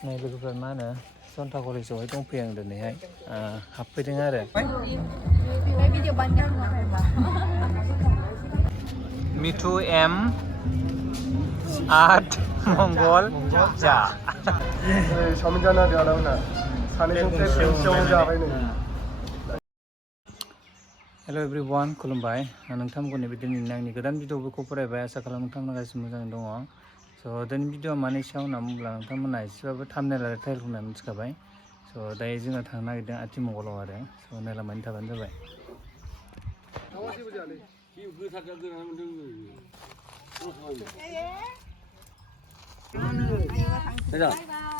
नै लोगोफोर मा होनो जन्था कलेजावहाय दंफैयो आं दिनैहाय हाबफैदों आरो मिथु एम आर्ट मंगल जा सावमिन जानो नागिरदों आदामोना सानैजों खेबसेयावनो जाबाय नै हेल' एभ्रिवान खुलुमबाय नोंथांमोनखौ नैबे दिनैनि आंनि गोदान भिडिअफोरखौ फरायबाय आसा खालामो नोंथांमोना गासिबो मोजाङै दङ स' दिनै भिडिअआ मानि सायाव होनना बुङोब्ला नोंथांमोना एसेबाबो थाम्बनेल आरो टाइटल होनना मिथिखाबाय स' दायो जोङो थांनो नागिरदों आथिमंगलाव आरो स' नायलांबाय थाबानो जाबाय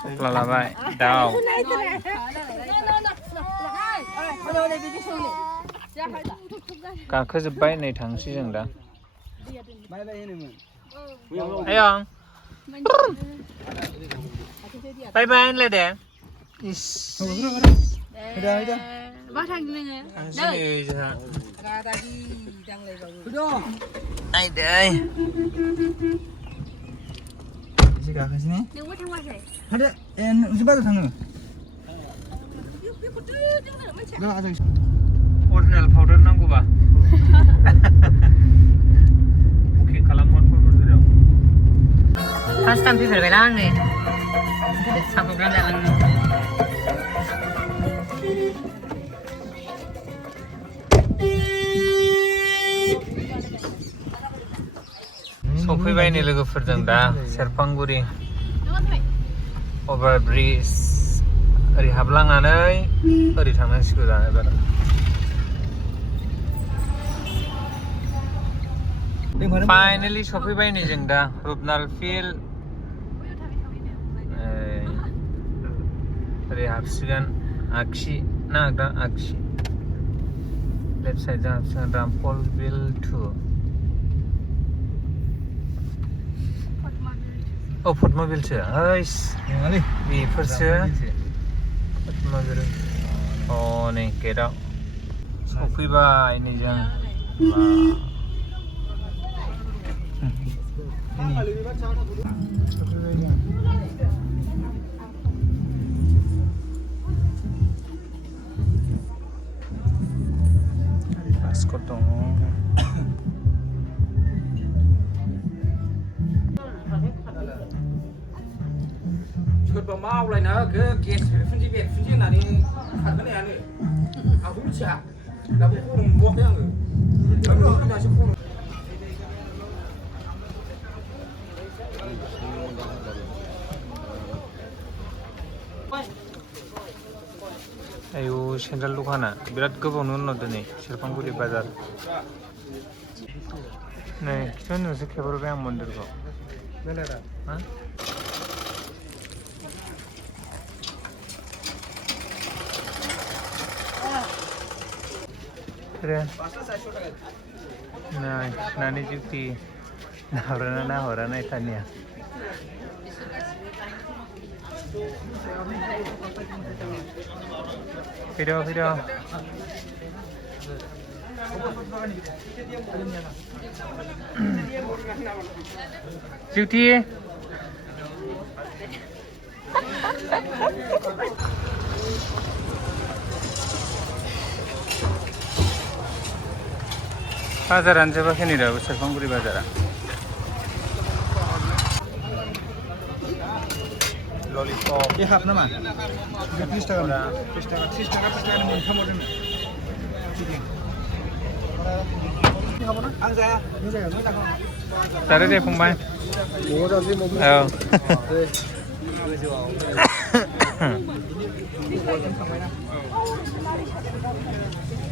थफ्ला लाबाय दाउ गाखोजोब्बाय नै थांसै जों दा आयं बाय बाय होनलाय दे इस मा थांदों नोङो थांसै जोंहा नायदो एसे गाखोसै ने नोंबो थांबासै हादे नोंसो बाजार थाङो अरिजिनेल पाउडार नांगौबा बुकिं खालामहर फुलफुरजोराव फार्स्ट टाइम फैफेरबायना आङो साबग्रा जालाङो सफैबाय नै लोगोफोरजों दा सेरफांगुरि अभार ब्रिज ओरै हाबलांनानै ओरै थांनांसिगौ दा एबार फाइनालि सफैबाय नै जों दा रुपनाल फिल्ड ओरै हाबसिगोन आगसि ना आगसि लेफ्ट साइडजों हाबसिगोन रामफल बिल 2 औ फटमबिलसो हैस बेफोरसो फटमबिल अ नै गेटआव सफैबाय नै जों बास्कट दङ सोरबा मावलायना होखो गेस बेरफुनसै होननानै खारखोनायानो आंथ' मिथिया दाबो खरम नुवाखै आङो फैनासो खरम आयु सेन्ट्रेल दखाना बिराद गोबावनि उनाव दिनै सेरफांगुरि बाजार नै खिथु नुसो खेबहरबाय आं मन्दिरखौ हा नानी जुक्ति नाहरा नायथानिया फैद' जुक्ति बाजारानो जोबाखै नै दाबो सेरफांगुरि बाजारा ललिपप ये हाफ नामा 30 टाका 30 टाका मोनथाम हरदों आं जाया नों जाया नों जाखा जादो दे फंबाय म'म जानोसै म'म औ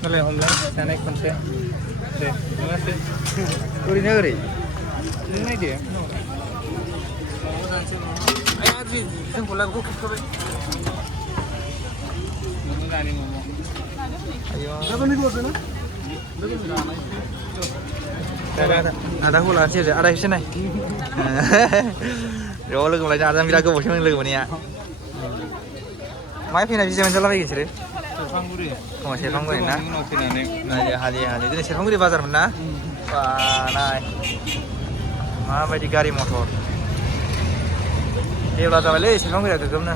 नालाय हमलाय जानाय खनसे दे नङासै ओरैनो ओरै नों नायदो आया जोंखौ लाबोखौ खेबखाबाय म'म जानि म'म आयौ आदाखौ लानोसै आरो आदा एसे नाय ज' लोगो मोनलायदों आदाजों बिराद गोबावसैमोन लोगो मोनैया माहाय फैना बिजि मोनजालाबायो बिसोरो सेरफांगुरि सेरफांगुरि ना उनाव फैनानै हालि दिनै सेरफांगुरि बाजारमोन ना बानाय माबायदि गारि मथर जेब्ला जाबायलै सेरफांगुरिया गोगोमनो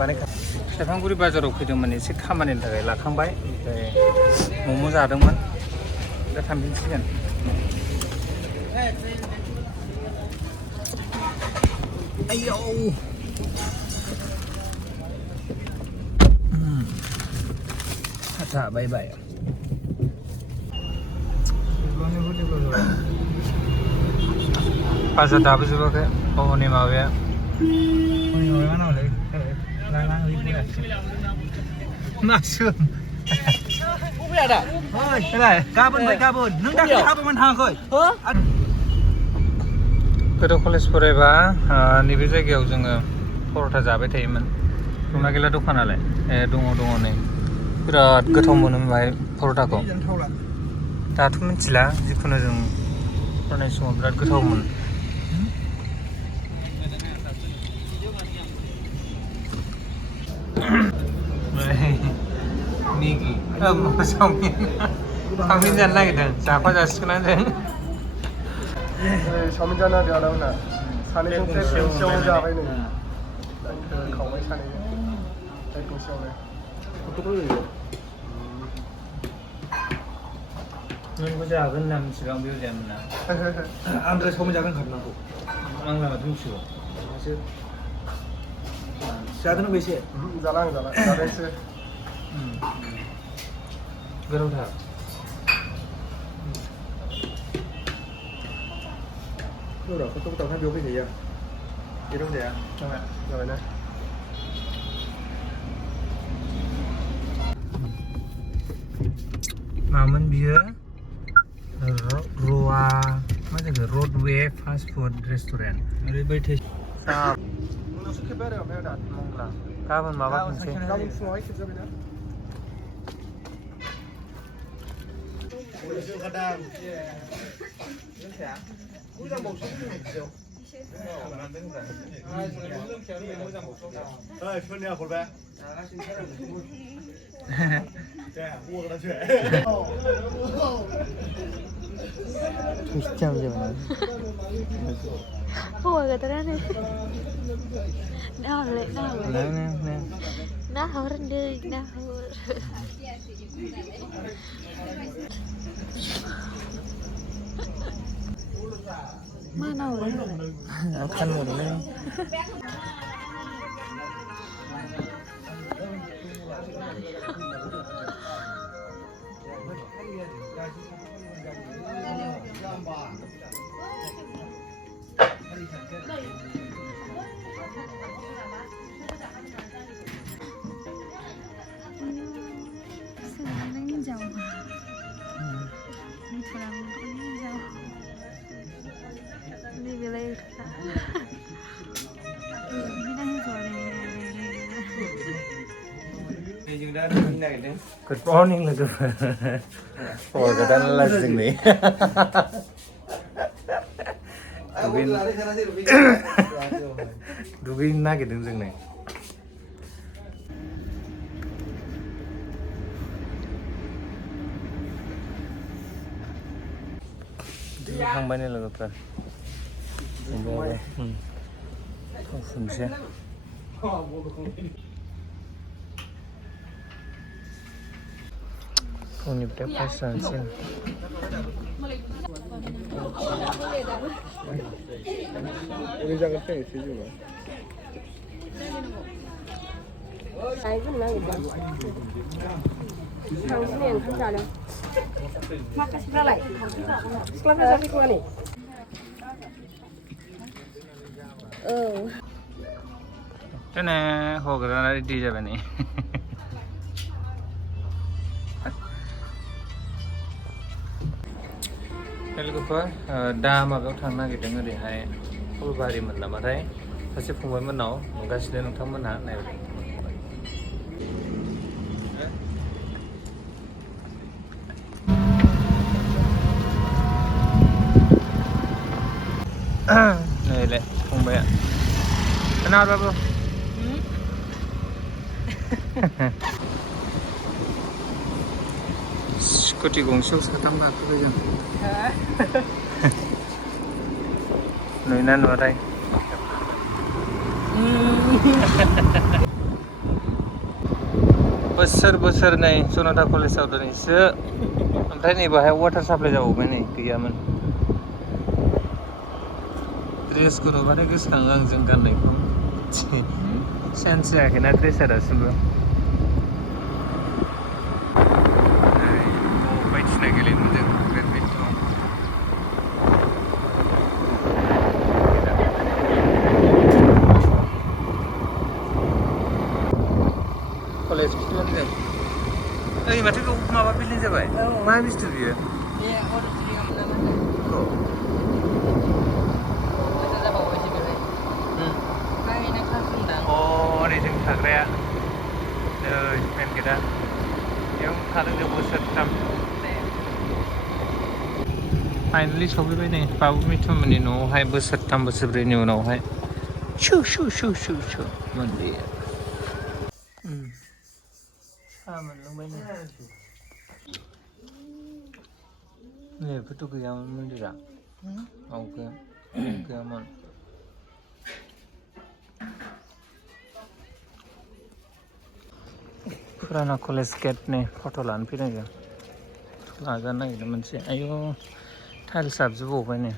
माने सेरफांगुरि बाजाराव फैदोंमोन एसे खामानिनि थाखाय लाखांबाय ओमफ्राय मम' जादोंमोन दा थांफिनसिगोन आयौ हाथा बाय बाजार दाबो जोबाखै हनै माबाया मासुम गाबोन नों दाख्लै हाबोमोन थाङाखै गोदो कलेज फरायबा नैबे जायगायाव जोङो पर'था जाबाय थायोमोन दंना गैला दखानालाय दङ नै बिराद गोथाव मोनो बाहाय पर'थाखौ दाथ' मिथिला जिखुनु जों फरायनाय समाव बिराद गोथावमोन मेगि चावमिन जानो नागिरदों जाफा जासिगोन जों चावमिन जानो नागिरदों आदामोना सानैजों प्लेट गंसेयावनो जाबाय नै खावबाय सानैजों प्लेट गंसेयावनो नोंबो जागोन होनना मिथिगौ बेयाव जायामोन ना आंद्राय चावमिन जागोन खारनांगौ आं लामाथ' मिथिगौ जागोन नों एसे जाला जादोंसो गोथावथार खथ' बेयाव फैखायो जेराव जाया जाबायना मामोन बियो र'आ मा जाखो र'डवे फास्ट फुड रेस्टुरेन्ट ओरैबायदि उनावसो खेबबाय आरो ओमफ्राय दा मंग्ला गाबोन माबा खनसे गाबोन फुङावहाय खेबजाबाय Ủa người ta đó nè Nào lệ Nào hόρn đi Nào Mana orang akan mulai Senang jauh Ini pulang ini jauh Ini bilang Good morning logoफोर खबर गोदान लाजि जोंनि दुगैनो नागिरदों जोंनो दुगैखांबायनो लोगोफोर थाव फुनसै फुंनि ब्रेकफास्ट जानोसै ओरै जागोन फैनोसै जोङो थांसै ओंखाम जानो माखासेफ्रालाय सिख्लाफ्रा जाफैखोमा नै औ दिनै हौवागोदाना रेडि जाबाय नै लोगोफोर दा माबायाव थांनो नागिरदों ओरैहाय फुलबारिमोन नामाथाय सासे फंबायमोननाव नुगासिनो नोंथांमोनहा नायबाय नैलाय फंबाया खोनाबाबो स्कुटि गंसेयाव साथाम गाखोबाय जों नुयोना नुवाथाय बोसोरनै जनता कलेजाव दिनैसो ओमफ्राय नै बाहाय वाटार साप्लाइ जाबावबाय नै गैयामोन ड्रेसखौ नुबाथाय गोसोखाङो आं जों गाननायखौ चेन्ज जायाखैना ड्रेसआ दासिमबो बायदिसिना गेलेयोमोन जों बेडमिन्टन कलेज फिल्म जों ओइ माथो माबा बिल्डिं जाबाय मा बुस्थु बियो नै जों थाग्राया नै मेन गेटआ बेयाव थादों जों बोसोरथाम फाइनालि सफैबाय नै बाबु मिथुमोननि न'आवहाय बोसोरथाम बोसोरब्रैनि उनावहाय शु शु शु शु शु मोनबोयो साहा मोनलोंबाय नै बेफोरथ' गैयामोन मन्दिरा गैयामोन फुराना कलेज गेटनि फट' लानो फैदों जों लाजानो नागिरदों मोनसे आयु टाइल्स हाबजोबबावबाय नै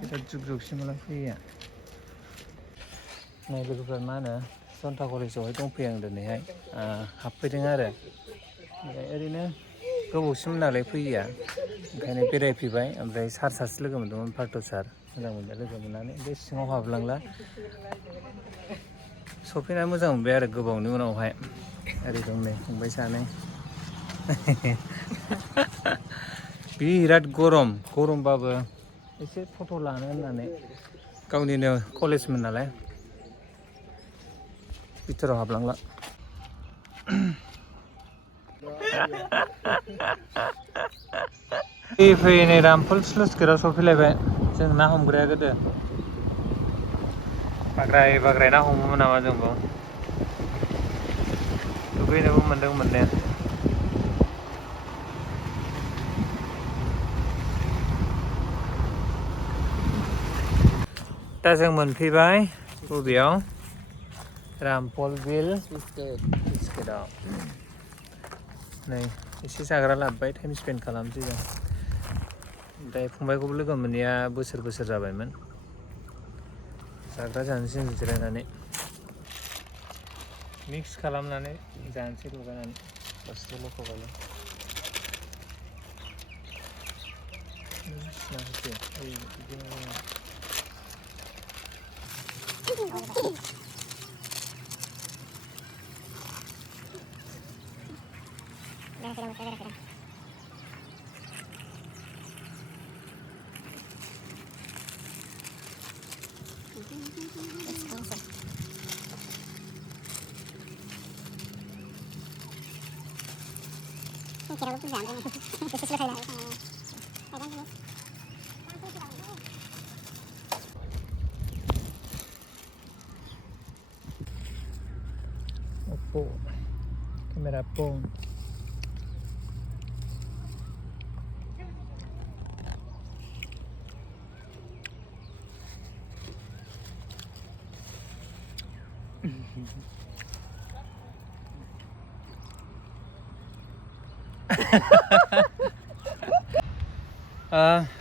बिराद जुग जुगसिमलाय फैया नै लोगोफोर मा होनो जनता कलेजावहाय दंफैयो आं दिनैहाय हाबफैदों आरो ओमफ्राय ओरैनो गोबावसिम नालाय फैया ओंखायनो बेरायफैबाय ओमफ्राय सार सासे लोगो मोन्दोंमोन पार्थ सार मोजां मोनबाय लोगो मोननानै बे सिङाव हाबलांला सफैना मोजां मोनबाय आरो गोबावनि उनावहाय ओरै दं नै फंबाय सानै बिराद गरमबाबो एसे फट' लानो होननानै गावनिनो कलेजमोन नालाय बिथोराव हाबलांला फैयै नै रामफल स्लुइस गेटआव सफैलायबाय जों ना हमग्राया गोदो बाग्राय ना हमोमोन नामा जोंबो दुगैनोबो मोन्दों मोननाया दा जों मोनफैबाय बबेयाव रामफल बिल स्लुइस गेटआव नै एसे जाग्रा लाबोबाय टाइम स्पेन्ड खालामसै जों ओमफ्राय फंबायखौबो लोगो मोनैया बोसोर जाबायमोन जाग्रा जानोसै जों जिरायनानै मिक्स खालामनानै जानोसै लगायनानै गासिबो लखबनानै Oppo kamera phone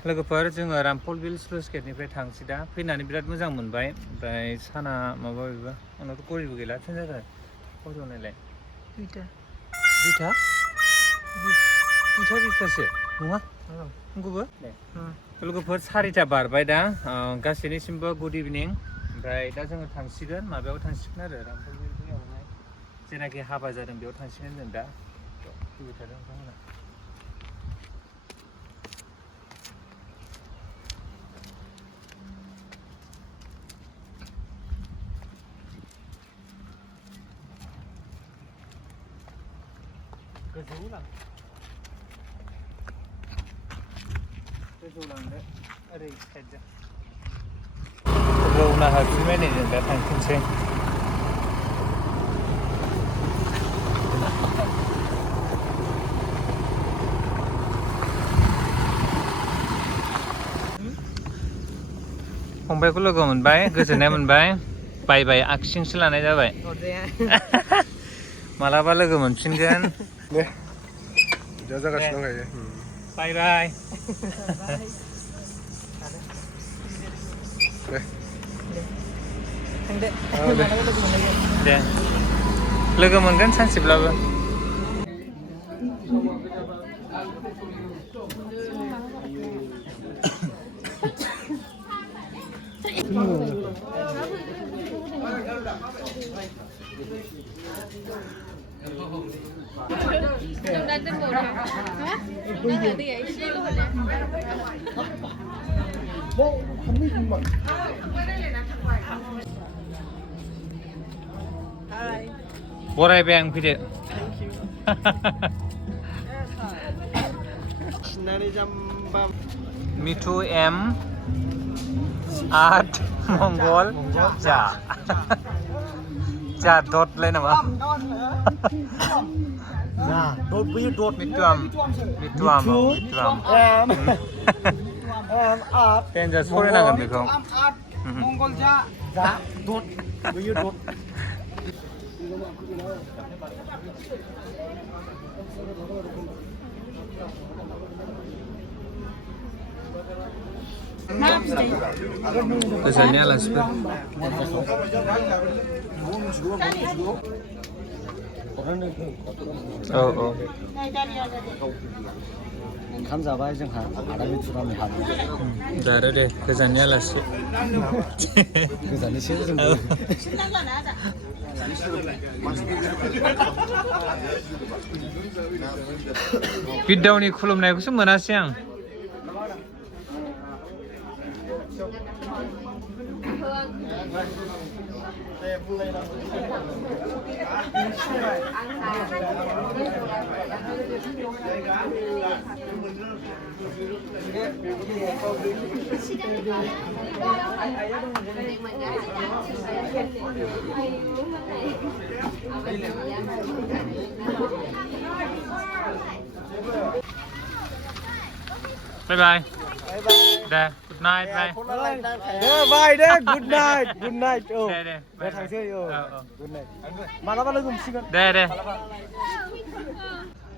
लोगोफोर जोङो रामफल बिल स्लुइस गेटनिफ्राय थांसै दा फैनानै बिराद मोजां मोनबाय ओमफ्राय साना माबा बेबो आंनावथ' घरिबो गैला थिन जाबाय घरियाव नायलाय दुइथा बिसथासो नङा नंगौबो लोगोफोर 4टा बारबाय दा गासैनिसिमबो गुड इभिनिं ओमफ्राय दा जोङो थांसिगोन माबायाव थांसिगोन आरो रामफल बिलयावहाय जेनाखि हाबा जादों बेयाव थांसिगोन जों दा फैबाय थादों नोंथांमोना गोजौ लांदो ओरै साइडजों रौना हाबफिनबाय नै जों दा थांफिनसै फंबायखौ लोगो मोनबाय गोजोननाय मोनबाय बाय आखिजोंसो लानाय जाबाय मालाबा लोगो मोनफिनगोन दे बिदिया जागासिनो दंखायो बाय दे लोगो मोनगोन सानसेब्लाबो बरायबाय आं फैदो मिठु एम आर्ट मंगल जा जा दटलाय नामा Dot punya dot. मिठुआम पेनजा सरायनांगोन बेखौ Mongol ja. Ja. Dot. Punya dot. गोजाननि आलासिफोर औ ओंखाम जाबाय जोंहा आदा मिथुरामनि हाबो जारो दे गोजाननि आलासि गोजाननिसो जों बिद्दावनि खुलुमनायखौसो मोनासै आं Bye bye. Deh, good night, bye. बाय दे गुड नाइट औ दे दे bye. थांसै औ औ गुड नाइट मालाबा लोगो मोनसिगोन दे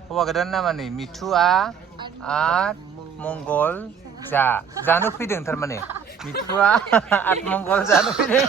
हौवा गोदान नामा नै मिठुआ आर्ट मंगल जानो फैदों थारमाने मिठुआ आर्ट मंगल जानो फैदों